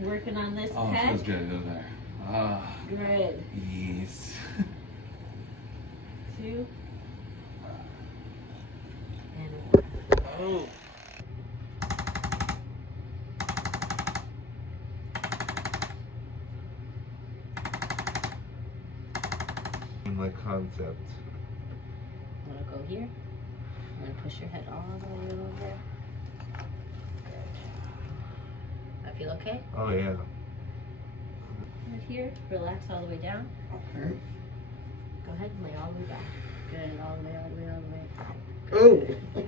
Working on this Oh, it pec. feels good, doesn't it? Ah, Good. yes. 2 and 1. Oh. My concept. I'm gonna go here. I'm gonna push your head all the way over. I feel okay? Oh yeah. Right here. Relax all the way down. Okay. Go ahead and lay all the way back. Good. All the way, all the way, all the way. Oh.